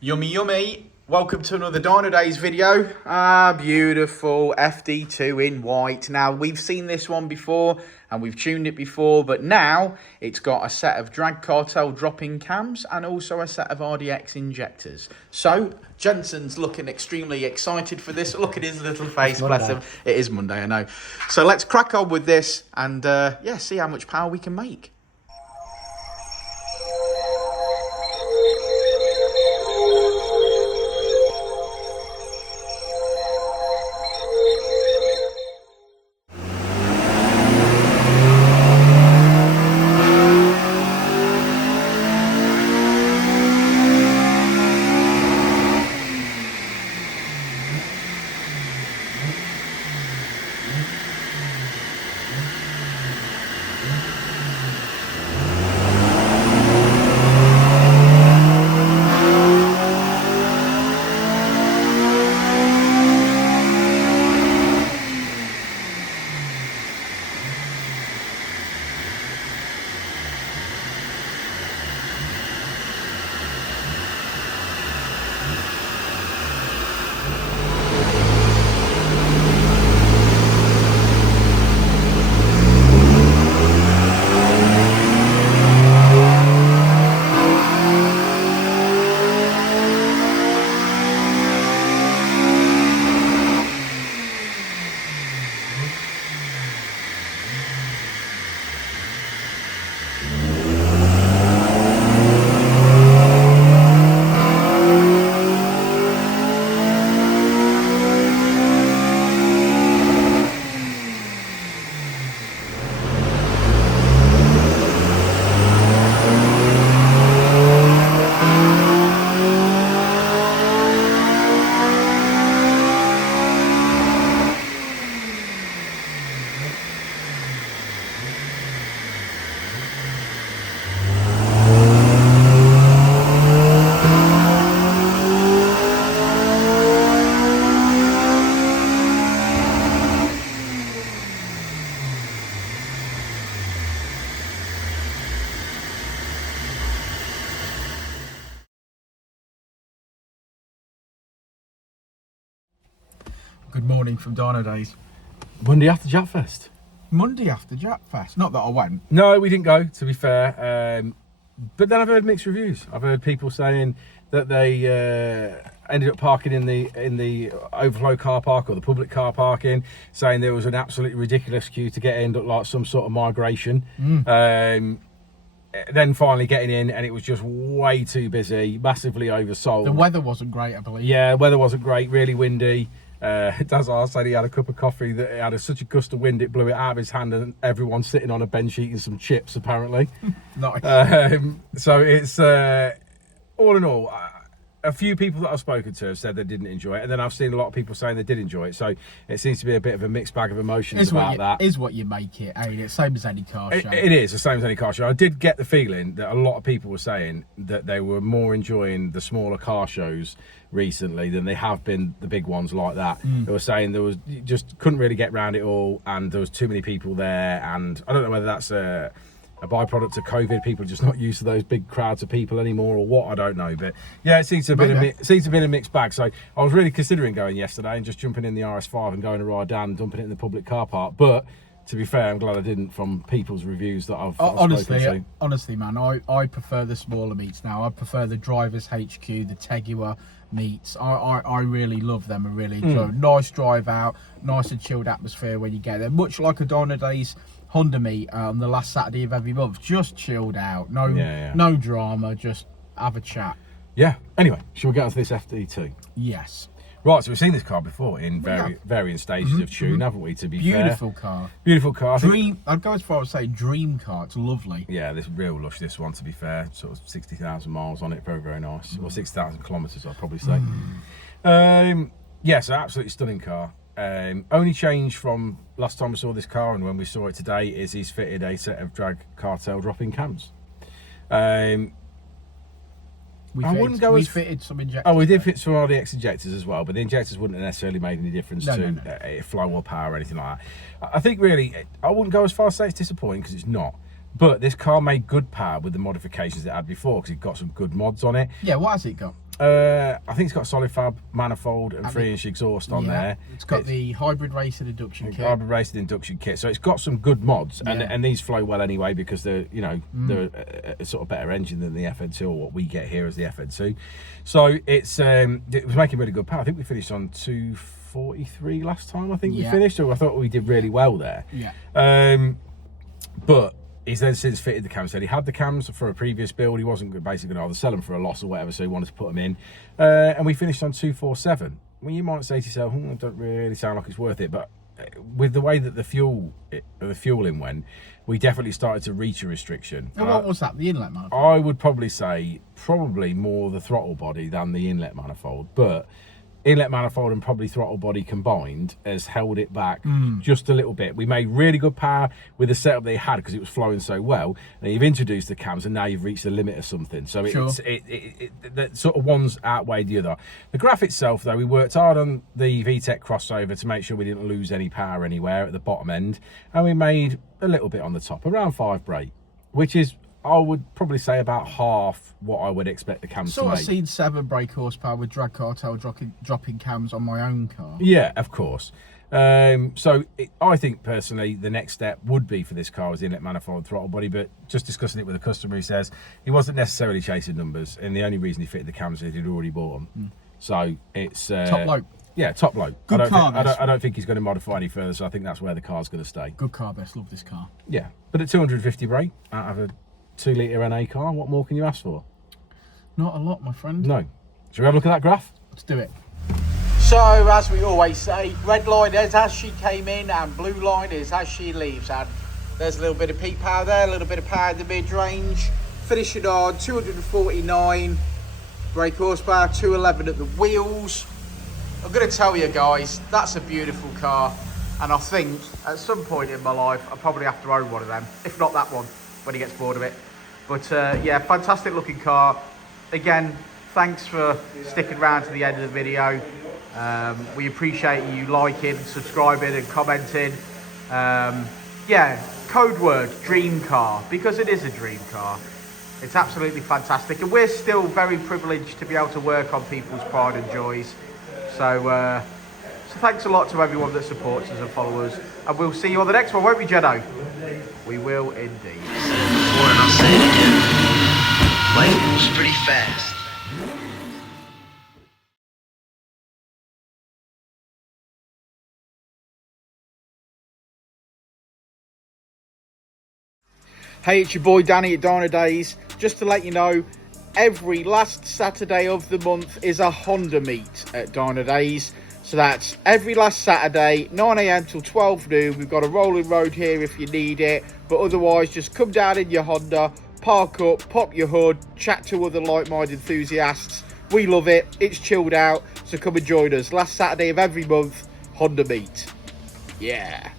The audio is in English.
Yummy, yummy. Welcome to another Dynodaze video. Beautiful FD2 in white. Now, we've seen this one before and we've tuned it before, but now it's got a set of drag Cartel drop-in cams and also a set of RDX injectors. So, Jensen's looking extremely excited for this. Look at his little face, bless him. It is Monday, I know. So let's crack on with this and yeah, see how much power we can make. Good morning from Dynodaze. Monday after Japfest. Monday after Japfest. Not that I went. No, we didn't go, to be fair. But then I've heard mixed reviews. I've heard people saying that they ended up parking in the overflow car park or the public car parking, saying there was an absolutely ridiculous queue to get in, looked like some sort of migration. Then finally getting in, and it was just way too busy, massively oversold. The weather wasn't great, I believe. Yeah, weather wasn't great, really windy. Dazar said he had a cup of coffee that it had such a gust of wind it blew it out of his hand, and everyone sitting on a bench eating some chips apparently. Nice. So it's all in all, a few people that I've spoken to have said they didn't enjoy it, and then I've seen a lot of people saying they did enjoy it. So it seems to be a bit of a mixed bag of emotions about that. Is what you make it. I mean, it's the same as any car show. It is the same as any car show. I did get the feeling that a lot of people were saying that they were more enjoying the smaller car shows recently than they have been the big ones like that. They were saying there was, you just couldn't really get around it all, and there was too many people there, and I don't know whether that's a byproduct of COVID, people are just not used to those big crowds of people anymore or what, I don't know. But yeah, it seems to have been a mixed bag. So I was really considering going yesterday and just jumping in the RS5 and going to ride down and dumping it in the public car park, but to be fair, I'm glad I didn't, from people's reviews that I've spoken to. Honestly, man, I prefer the smaller meets now. I prefer the Drivers HQ, the Tegua meets. I really love them. I really enjoy them. Nice drive out, nice and chilled atmosphere when you get there. Much like a Dynodaze Honda meet on the last Saturday of every month. Just chilled out. No drama, just have a chat. Yeah. Anyway, shall we get on to this FD2? Yes. Right, so we've seen this car before in varying stages of tune, haven't we, to be fair? Beautiful car. Beautiful car. I'd go as far as say dream car. It's lovely. Yeah, this real lush, this one, to be fair. Sort of 60,000 miles on it, very, very nice. Or 6,000 kilometres, I'd probably say. Yeah, so absolutely stunning car. Only change from last time we saw this car and when we saw it today is he's fitted a set of drag Cartel drop-in cams. We fitted some injectors. Oh, we did fit some RDX injectors as well, but the injectors wouldn't have necessarily made any difference to flow or power or anything like that. I think really, I wouldn't go as far as say it's disappointing, because it's not. But this car made good power with the modifications it had before, because it got some good mods on it. Yeah, what has it got? I think it's got a solid fab manifold and 3-inch exhaust on there. It's got the hybrid racing induction kit. Hybrid racing induction kit. So it's got some good mods, and these flow well anyway because they're they're a sort of better engine than the FD2 or what we get here as the FD2. So it's it was making really good power. I think we finished on 243 last time. I think we finished. So I thought we did really well there. Yeah. But he's then since fitted the cams. Said he had the cams for a previous build. He wasn't basically going to either sell them for a loss or whatever, so he wanted to put them in. And we finished on 247. Well, you might say to yourself, it doesn't really sound like it's worth it, but with the way that the fueling went, we definitely started to reach a restriction. And what was that? The inlet manifold? I would probably say more the throttle body than the inlet manifold, but inlet manifold and probably throttle body combined has held it back just a little bit. We made really good power with the setup they had because it was flowing so well. And you've introduced the cams and now you've reached the limit of something. So that sort of one's outweighed the other. The graph itself, though, we worked hard on the VTEC crossover to make sure we didn't lose any power anywhere at the bottom end. And we made a little bit on the top, around 5 brake, which is, I would probably say, about half what I would expect the cams to make. I've seen 7 brake horsepower with drag Cartel dropping cams on my own car. Yeah, of course. So I think personally the next step would be for this car was the inlet manifold throttle body, but just discussing it with a customer, he says he wasn't necessarily chasing numbers, and the only reason he fitted the cams is he'd already bought them. So it's top bloke. Yeah, top bloke. Good car. I don't think he's going to modify any further, so I think that's where the car's going to stay. Good car, best. Love this car. Yeah, but at 250 brake out of a 2-litre NA car, what more can you ask for? Not a lot, my friend. No. Shall we have a look at that graph? Let's do it. So, as we always say, red line is as she came in and blue line is as she leaves. And there's a little bit of peak power there, a little bit of power in the mid-range. Finishing on 249 brake horsepower, 211 at the wheels. I'm going to tell you guys, that's a beautiful car. And I think at some point in my life, I'll probably have to own one of them. If not that one, when he gets bored of it. But yeah, fantastic looking car. Again, thanks for sticking around to the end of the video. We appreciate you liking, subscribing and commenting. Yeah, code word dream car, because it is a dream car. It's absolutely fantastic, and we're still very privileged to be able to work on people's pride and joys. So thanks a lot to everyone that supports us and follows us, and we'll see you on the next one, won't we, Jeno? We will indeed. Before, and I'll say it again. Life moves pretty fast. Hey, it's your boy Danny at Dynodaze. Just to let you know, every last Saturday of the month is a Honda meet at Dynodaze. So that's every last Saturday, 9 AM till 12 noon. We've got a rolling road here if you need it. But otherwise, just come down in your Honda, park up, pop your hood, chat to other like-minded enthusiasts. We love it. It's chilled out. So come and join us. Last Saturday of every month, Honda meet. Yeah.